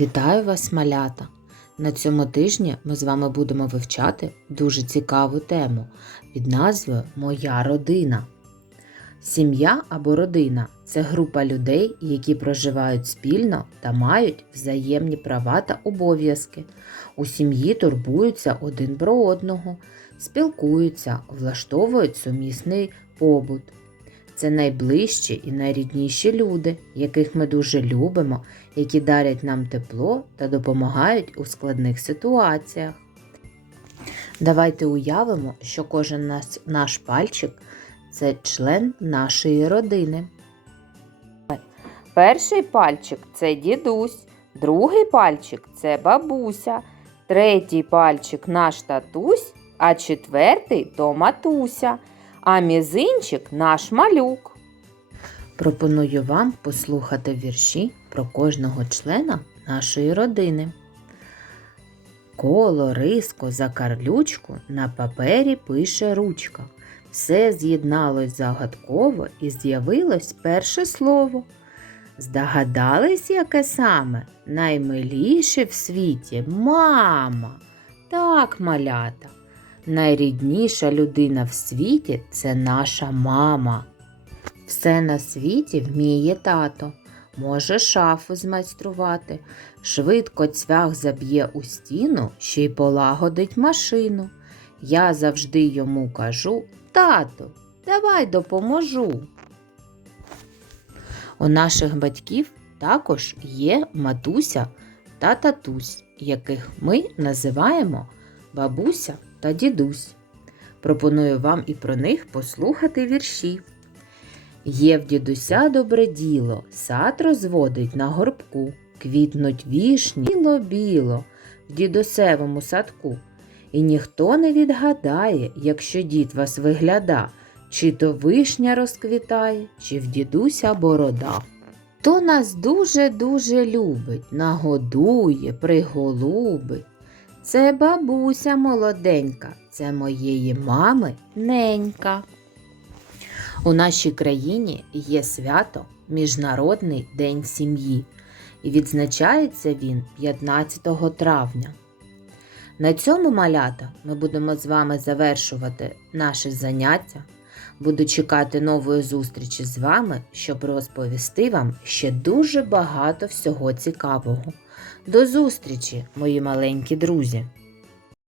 Вітаю вас, малята! На цьому тижні ми з вами будемо вивчати дуже цікаву тему під назвою Моя родина. Сім'я або родина це група людей, які проживають спільно та мають взаємні права та обов'язки. У сім'ї турбуються один про одного, спілкуються, влаштовують сумісний побут. Це найближчі і найрідніші люди, яких ми дуже любимо, які дарять нам тепло та допомагають у складних ситуаціях. Давайте уявимо, що кожен нас, наш пальчик це член нашої родини. Перший пальчик це дідусь, другий пальчик це бабуся, третій пальчик наш татусь, а четвертий то матуся, а мізинчик наш малюк. Пропоную вам послухати вірші про кожного члена нашої родини. Коло, риско, закарлючку на папері пише ручка. Все з'єдналось загадково і з'явилось перше слово. Здогадались, яке саме? Наймиліше в світі мама. Так, малята. Найрідніша людина в світі це наша мама. Все на світі вміє тато. Може шафу змайструвати, швидко цвях заб'є у стіну, ще й полагодить машину. Я завжди йому кажу тату, давай допоможу. У наших батьків також є матуся та татусь, яких ми називаємо бабуся та дідусь. Пропоную вам і про них послухати вірші. Є в дідуся добре діло, сад розводить на горбку, квітнуть вішні біло-біло в дідусевому садку. І ніхто не відгадає, якщо дід вас вигляда, чи то вишня розквітає, чи в дідуся борода. То нас дуже-дуже любить, нагодує, приголубить. Це бабуся молоденька, це моєї мами ненька. У нашій країні є свято Міжнародний день сім'ї, і відзначається він 15 травня. На цьому малята ми будемо з вами завершувати наше заняття. Буду чекати нової зустрічі з вами, щоб розповісти вам ще дуже багато всього цікавого. До зустрічі, мої маленькі друзі!